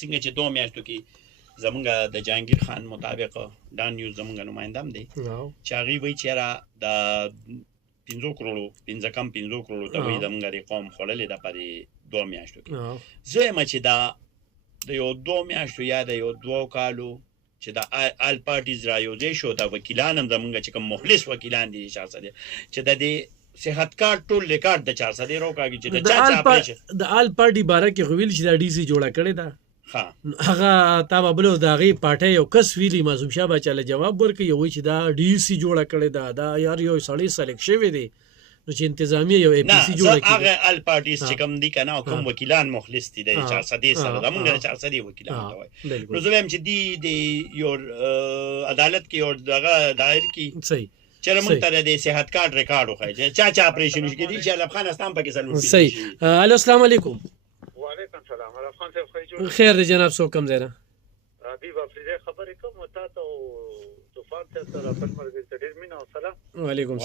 څنګه چې 2 میاشتو کې زمونږ د جهانگیر خان مطابق ډان نیوز زمونږ نماینده هم دی چې هغوی وایي چې یاره د 15 کروړو 15 کروړو ته وایي زمونږ د قوم خوړلې ده په دې 2 میاشتو کې. زه یم چې دا د یو 2 میاشتو یا د یو 2 کالو چې د آل پارټیز را یوځای شو د وکیلان هم زمونږ چې کوم مخلص وکیلان دي چې د دې صحت کارت ټول ریکارډ د 400 روکاږي چې د چا د آل پارټي باره کې غویل چې د ډي سي جوړه کړې ده هغه تا بلو د هغې پارټۍ یو کس ویلي معصوم شاه باچا له جواب ورکړي وایي چې دا ډي سي جوړه کړې ده دا یار یو سړی سلیکټ شوی دی نو چې انتظامیه یو اي پي سي جوړه کړي هغه آل پارټیز چې کوم دي کنه کوم وکیلان مخلص دي د 400 سره زمونږ 400 وکیلان ته وایي نو زه وایم چې دی یو عدالت کې او دغه دایر کې صحیح چې موږ ته د صحت کارت ریکارډ وخایي چې چا اپریشن کړي چې افغانستان پکې سلام صحیح الو السلام علیکم وعلیکم السلام افغان صاحب خیجو خیر دی جناب څوک کم زیره حبیب افریدی خبرې کوم تا ته طوفان ته سره خپل مرګ ته ډیر مینه او سلام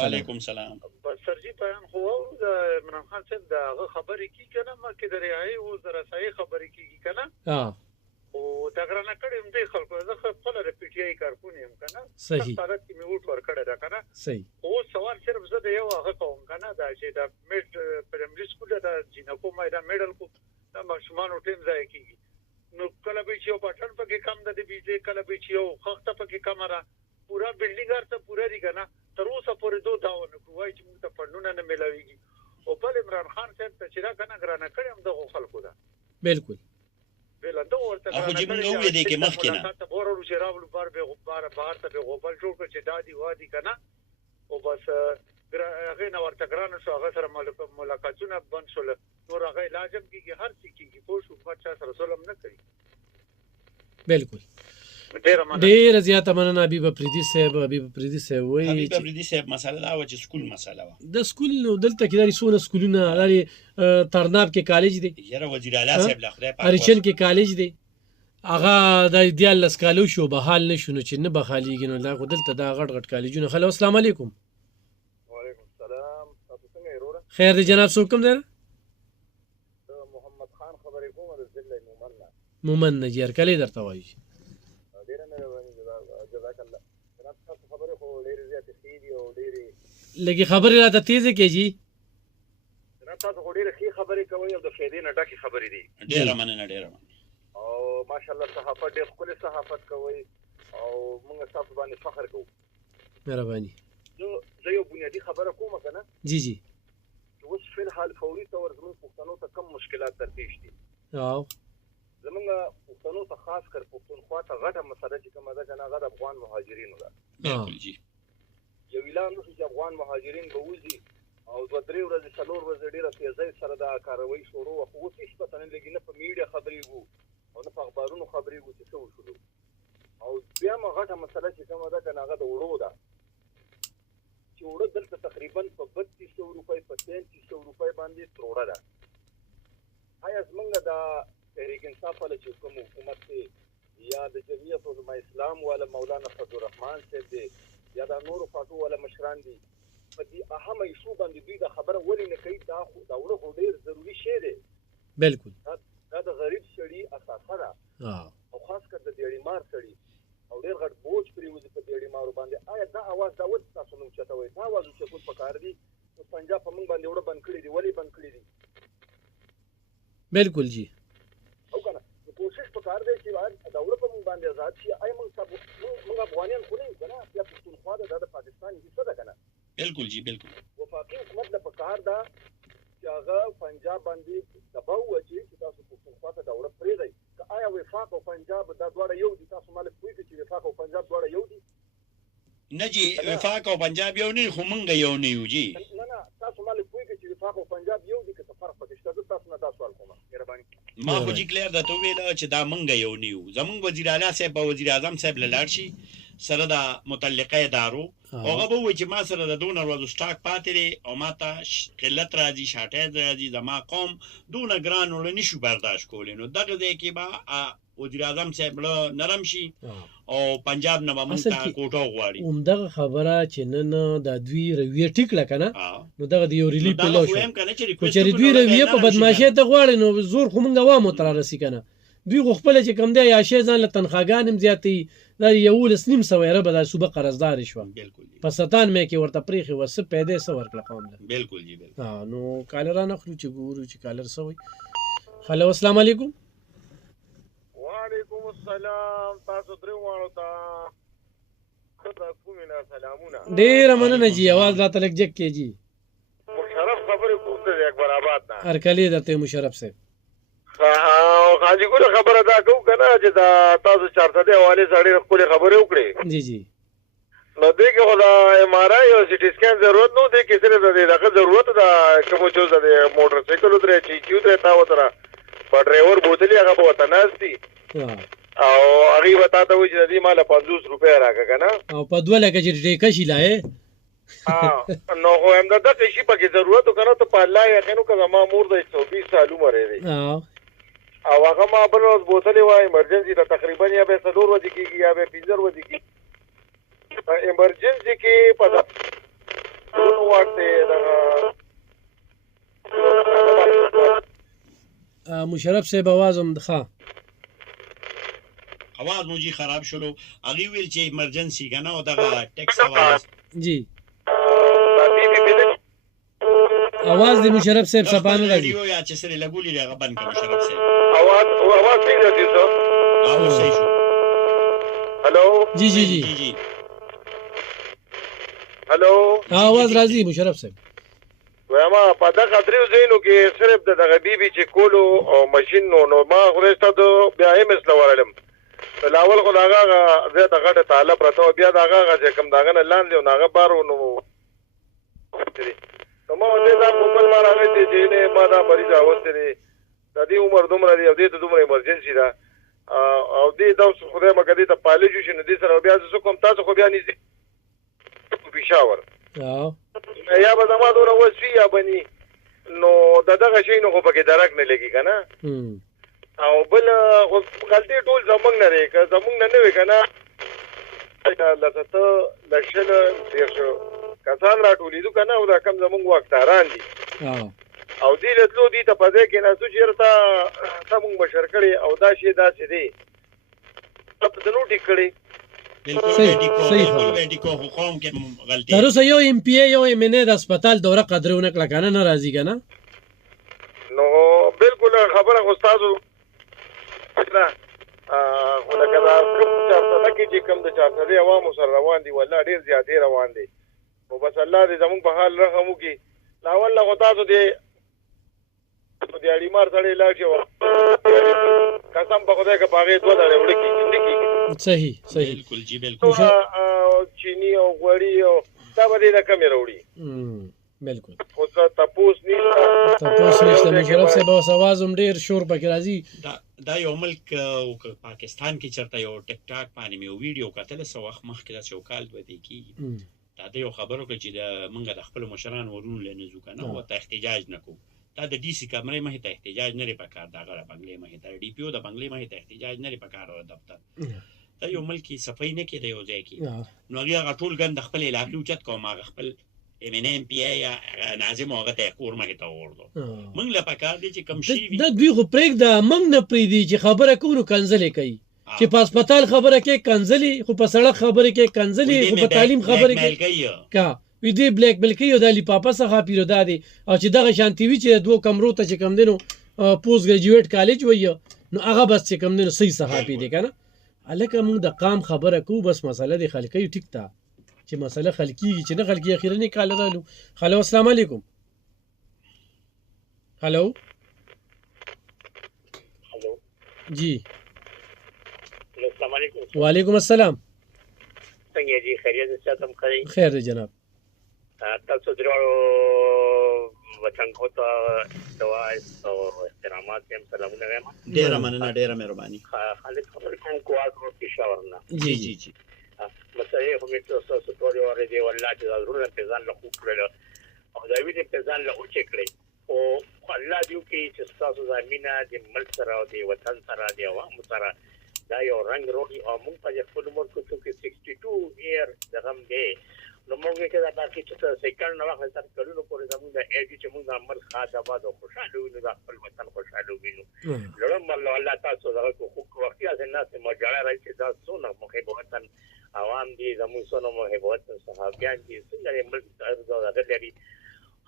وعلیکم سلام بس سرجی بیان خو د عمران خان صاحب دا خبرې کی کنه ما کې د ریاي او د رسایي خبرې کی کنه او دا غرانه کړم د خلکو زه خپل رپیټي کارکونه يم کنه صحیح حالت کې مې وټ ور کړه دا کنه صحیح او سوال صرف زه د یو هغه کوم کنه دا چې دا میډ پرایمري سکول دا جنکو مې دا میډل کو دا ماشومان ټیم ځای کیږي نو کله به چې یو پټن پکې کم د دې بيځه کله به چې یو خخته پکې کمره پورا بلډینګ ارته پورا دی کنه تر اوسه پورې دوه داونه کوی چې موږ ته پړنونه نه ملاويږي او بل عمران خان صاحب ته چې را کنه غرانه کړم د خلکو دا بالکل بل دا ورته هغه چې موږ وې دي کې مخ کنه ته بورو چې راول بار به غبار بار ته به غوبل جوړ کړ چې دادی وادي کنه او بس هغه نو ورته ګرانه شو هغه سره ملاقاتونه بند شول نور هغه لازم کیږي هر څه کیږي پوه شو بچا سره ظلم نه کوي بالکل ډیر زیاته مننه حبیب افریدی صاحب وایي حبیب افریدی صاحب مسله دا و چې سکول مسله و د سکول نو دلته کې داري سونه سکولونه لري ترناب کې کالج دی یره وزیر اعلی صاحب لخره اریچن کې کالج دی هغه د دیال سکالو شو به حال نشو نو چې نه بخالیږي نو دا دلته دا غټ کالجونه خلک السلام علیکم وعلیکم السلام تاسو څنګه وروره خیر دی جناب څوک کوم دی محمد خان خبرې کوم د ضلع مومن نجیر کلی درته وایي لګي خبرې راته تیزه کېږي تاسو ډېرې ښې خبرې کوئ او د فایدې نه ډکې خبرې دي ډېره مننه او ماشاءالله صحافت ډېر ښکلی صحافت کوئ او موږ تاسو باندې فخر کوو مهرباني زه یو بنیادي خبره کوم که نه جی اوس فی الحال فوري طور زموږ پښتنو ته کم مشکلات درپېښ دي زمونږ پښتنو ته خاص کر پښتونخوا ته غټه مسله چې کومه ده که نه هغه د افغان مهاجرینو ده یو اعلان وشو چې افغان مهاجرین به وځي او 2-3 ورځې 4 ورځې ډېره تیزۍ سره دا کاروي شروع وه خو اوس هېڅ پته نه لګي نه په میډیا خبرېږو او نه په اخبارونو خبرېږو چې څه وشولو او دویمه غټه مسله چې کومه ده که نه هغه د اوړو ده چې اوړه دلته تقریبا په 3200 روپۍ په 3300 روپۍ باندې تروړه ده آیا زمونږ دا تحریک انصاف والا چې کوم حکومت دی یا د جمعیت علما اسلام والا مولانا فضل الرحمن صاحب دی یا د نورو پارټو والا مشران دي په دې اهمه ایشو باندې دوی دا خبره ولې نه کوي دا اوړه خو ډېر ضروري شی دی بالکل دا د غریب سړي اساسه ده او خاص کر د دیړیمار سړي او ډېر غټ بوج پرېوځي په دیړیمارو باندې آیا دا اواز دا ولې تاسو نه اوچتوئ دا اواز اوچتول پکار دي پنجاب په موږ باندې اوړه بند کړي دي ولې بند کړي دي بالکل جی او کنه کوشش پکار دی چې دا اوړه په موږ باندې آزاد شي آیا موږ افغانیان خو نه یو که نه یا پښتونخوا ده دا د پاکستان حصه ده که نه بالکل جی بالکل وفاقي حکومت له پکار ده چې هغه پنجاب باندې دباو واچوي چې تاسو پښتونخوا ته دا اوړه پرېږدئ که آیا وفاق او پنجاب دا دواړه یو دي تاسو مالک پوهېږئ چې وفاق او پنجاب دواړه یو دي نه جی وفاق او پنجاب یو نه خو موږ یو نه یو جی نه تاسو مالک پوهېږئ چې وفاق او پنجاب یو دي که څه فرق پکې شته زه تاسو نه دا سوال کوم مهرباني ما خو جی کلیر درته وویله چې دا موږ یو نه یو زموږ وزیر اعلی صاحب او وزیر اعظم صاحب له لاړ شي سره د متعلقه ادارو هغه به وایي چې ما سره د 2 ورځو سټاک پاتې دی او ما ته قلت راځي شاټیز راځي زما قوم دونه ګران وړه نشو برداشت کولی نو دغه ځای کې به وزیر اعظم صاحب نرم شي او پنجاب نه به موږ ته کوټه وغواړي همدغه خبره چې نن د دوی رویه ټیکله که نه نو دغه د یو ریلیف پیلو شو خو چې دوی رویه په بدماشۍ ته غواړي نو زور خو موږ عوامو ته رارسي که نه دوی خو خپله چې کوم دی عیاشۍ ځان له تنخواګان هم زیاتوي دا 11,900 یاره به دا صوبه قرضدارې شوه په 97 مې کې ورته پرېښې وه څه پیدې څه ورکړه قوم له بالکل جی بالکل نو کالران اخلو چې ګورو چې کالر څه وایي هلو السلام علیکم وعلیکم السلام تاسو درې واړو ته کومه سلامونه ډېره مننه جی आवाज راته لږ جګ کې جی مشرف خبرې کوم د اکبر آباد نه هرکلی درته مشرف صاحب حاجی ګل خبره دا کوم کنه چې دا تاسو چارته دی حواله سړی خپل خبرې وکړي جی جی نو دې کې خدا ایم آر آی او سی ټی سکین ضرورت نو دې کې صرف دغه ضرورت دا کوم چې د موټر سایکل درې چې کیو درې تا وتره په ډرایور بوتلې هغه په وطن ناشتي او هغه وتا ته وې چې دې مال 50 روپے راکا کنه او په 2 لکه چې ټیکه شي لای نو خو هم دا څه شي پکې ضرورت کنه ته په الله یقینو کړه ما مور د 120 سال عمر لري او هغه ما بل ورځ بوتلې وای ایمرجنسي ته تقریبا یا به 4 ورځې کېږي یا به 15 ورځې کېږي ایمرجنسي کې په دا مشرف صاحب आवाज هم ښه आवाज مو جی خراب شلو هغه ویل چې ایمرجنسي کنه او دغه ټیکس आवाज جی आवाज دی مشرف صاحب سپانه راځي یو یا چې سره لګولې هغه بند کړه مشرف صاحب आवाज څنګه دي څه او صحیح شو هلو جی جی جی جی هلو आवाज راځي مشرف صاحب ما په دا قدرې زینو کې صرف دغه بیبي چې کولو او ماشين نو ما خدای ستاسو بیا یې مثلا ورلم لاول خو هغه زه ته غټه تعالی پرته بیا دا هغه چې کوم داغه نه لاندې او هغه بارو نو ما دې دا کومل ما راغی چې نه ما دا مریض اوسته دي د دې عمر دومره دی او دې ته دومره ایمرجنسي ده او دې دا خدای مګ دې ته پالې جو شنه دې سره بیا څه کوم تاسو خو بیا نږدې پېښور یا به زما دونه وسوي یا بني نو دغه شی نو خو پکې درک نه لګي کنه او بل غلطي ټول زمونږ نه لري که زمونږ نه وي کنه لته لښل ډیر شو کسان راټولیدو کنه او دا کم زمونږ وختاران دي او دې راتلو دي ته پځه کې نه څو چیرته زمونږ بشر کړي او دا شی داسې دی په نو ټیکړي صحیح تر اوسه یو ایم پی ای یو ایم ان ای د هسپتال دوره قدرونه کړه کنه نه راځي کنه نو بالکل خبره استادو نه خو لکه دا کوم چارته کې چې کوم د چارته دی عوامو سره روان دي والله ډیر زیاتې روان دي او بس الله دې زموږ په حال رحم وکړي لا والله خو تاسو دې اړي مار سره لاړ شو قسم په خدای که پاغې دوه درې وړي کې صحیح بالکل جی بالکل چینی او غوړی او دا به دې کمې راوړي بالکل خو تاسو نشته مشرف صاحب او आवाज هم ډیر شور پکې راځي دا یو ملک پاکستان کې چرته یو ټیک ټاک باندې مې ویډیو کتل سو وخت مخکې دا یو کال ودی کی دا د یو خبرو کې چې د منګه د خپل مشران ورون لنزو کنه او ته احتجاج نکو دا د ډي سي کمرې مه ته احتجاج نه لري پکار دا غره بنگلې مه ته ډي پی او د بنگلې مه ته احتجاج نه لري پکار او دفتر دا یو ملک صفای نه کې دی یو ځای کې نو هغه ټول ګند خپل علاقې اوچت کوم هغه خپل ام پی ای ناظم هغه ته کور مه ته ورده موږ له پکار دي چې کم شي دا دوی خو پرېګ دا موږ نه پریدي چې خبره کوو کنځلې کوي چې په هسپتال خبره کې کنځلې خو په سړک خبره کې کنځلې خو په تعلیم خبره کې کا وی دی بلیک میل کوي د لیپاپا څخه پیرو دادي او چې دغه شانتی وی چې دوه کمرو ته چې کم دینو پوسټ ګریجویټ کالج وایي نو هغه بس چې کم دینو صحیح صحافي دي کنه الکه موږ د قام خبره کوو بس مسله دی خلکې ټیک تا چې مسله خلکیږي چې نه خلکې اخیرا نه کال رالو هلو السلام علیکم هلو جی السلام علیکم وعلیکم السلام څنګه جی خیریت ستاسو کوي خیر دی جناب تاسو درو وطن کو ته دعا او احترامات هم سلامونه وایم ډیره مننه ډیره مهرباني خالد خبر کوم کوه کو پېښور نه جی جی جی مسئله هم تاسو ټول اورې دی والله چې ضرورت په ځان له خو کړل او دا وی دې په ځان له او چې کړی او الله دې کې چې تاسو زمينه د ملک سره او د وطن سره دی او هم سره دا یو رنگ روړي او موږ په خپل عمر کې 62 ایر دغم دی نو موږ کې دا باقي چې سیکل نو واخل تر کلونو پورې زموږ د ایجی چې موږ د عمل خاص آباد او خوشاله وینو د خپل وطن خوشاله وینو لړم الله تاسو دا خو وختي از الناس مجاله راځي دا څونه محب وطن عوام دي زموږ څونه محب وطن صحابيان دي څنګه موږ دا لري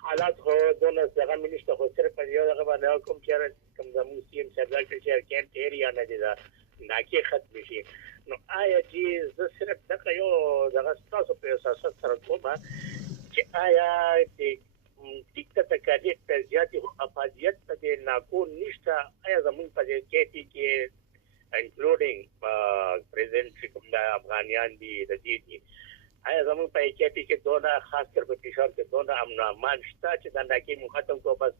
حالات خو دونه څنګه منشته خو صرف په یو دغه باندې کوم چې کوم زموږ سیم سرګل چې کیمپ ایریا نه دي دا ناکي ختم شي نو آیا چې زه صرف دغه یو دغه تاسو په اساس سره کوم چې آیا د ټیک ته تکالیف په زیاتې افادیت په ناکو نشته آیا زموږ په کې کې انکلودینګ پریزنټ کوم د افغانیان دي د دې آیا زموږ په کې دونه خاص کر په پېښور کې دونه امن امان شته چې دا ناکي مو ختم کو بس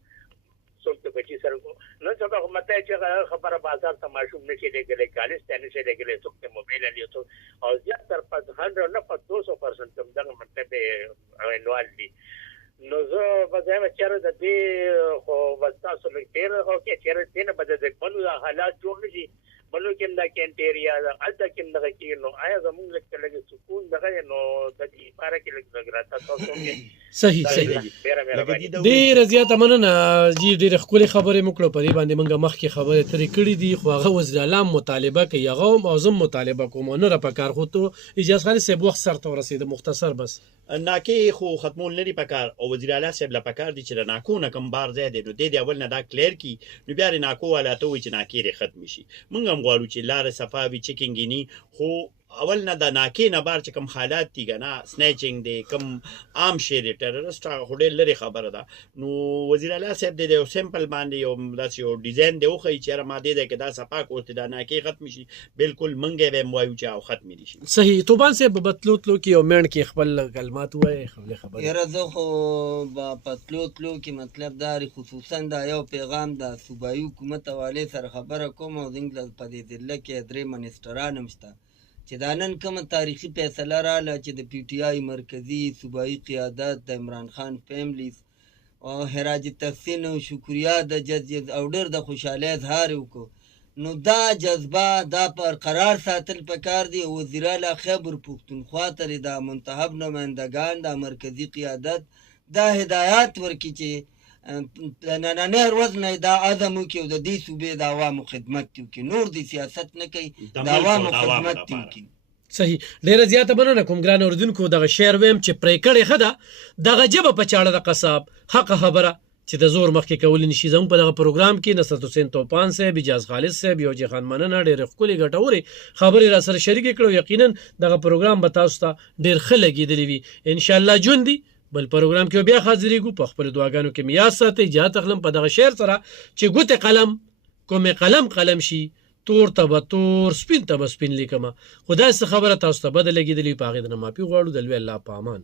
څوک ته بچی سره کو نو څنګه خو مته چې خبره بازار ته ماشوم نشي لګلې کالج ته نشي لګلې څوک ته موبایل لري او زیات تر 100 نه په 200% کم دغه مطلب انوال دي نو زه په ځای چې د دې خو واسطه سره تیر هو کې چې دې نه بده د بلو حالات جوړ نشي بلو کې دا کینټیریا الته کې دغه کې نو آیا زموږ کې لګي سکون دغه نو د دې لپاره کې لګ راته تاسو کې صحیح ډیر زیاته مننه جی ډیر خولي خبرې مکړو په دې باندې منګه مخکې خبره ترې کړې دي خو هغه وزیر اعلی مطالبه کوي هغه اعظم مطالبه کوم نه را پکار خو ته اجازه خالي سه وخت سره ورسید مختصر بس ناکي خو ختمول لري پکار او وزیر اعلی صاحب لا پکار دي چې ناکو نه کم بار زیات نو د اول نه دا کلیر کی نو بیا ناکو ولا ته وي چې ناکي ختم شي مونږ هم غواړو چې لار صفاوي چیکینګ ني خو اول نه د ناکي نه بار چې کم حالات دي کنه سنیچینګ دي کم عام شی دي ټیررست هډل لري خبره ده نو وزیر اعلی صاحب د یو سیمپل باندې یو داسې یو ډیزاین دی خو چې را ماده ده کې دا صفا کوته د ناکي ختم شي بالکل منګه به موایو چې او ختم دي شي صحیح توبان صاحب بتلوتلو کې او مېن کې خپل کلمات وای خبره یره زه خو پتلوتلو کې مطلب دا خصوصا دا یو پیغام د صوبایي حکومت حواله سره خبره کوم او د په دې دله کې درې منسټران مشته چې دا نن کوم تاریخي فیصله رااله چې د پی ټی آی مرکزی صوبایي قیادت د عمران خان فیملیز او خراج تحسین او شکریا د جز او ډېر د خوشاله اظهار وکړو نو دا جذبه دا پر قرار ساتل پکار دی وزیر اعلی خیبر پختونخوا ته د منتخب نمائندگان د مرکزی قیادت دا هدایات ورکړي چې نن ورځ نه دا عزم وکړي د دې صوبې د عوامو خدمت وکړي نور د سیاست نه کوي د عوامو خدمت وکړي صحیح ډیره زیاته مننه کوم ګران اوردونکو دغه شعر ویم چې پرې کړې خده دغه جبه په چاړه د قصاب حق خبره چې د زور مخکې کول نشي زموږ په دغه پروګرام کې نصرت حسین توپان صاحب اجاز خالد صاحب یو جهان مننه ډېر ښکلې ګټورې خبرې را سره شریک کړو یقینا دغه پروګرام به تاسو ته ډېر ښه لګېدلی وي ان شاء الله ژوند دي بل پروګرام کې بیا حاضرېږو په خپل دعاګانو کې میاس ساتئ اجازه اخلم په دغه شعر سره چې ګوتې قلم کومې قلم شي تور ته به تور سپین ته به سپین لیکمه خو داسې خبره تاسو ته بده لګېدلې په هغې د نه معافي غواړو د لوی الله په امان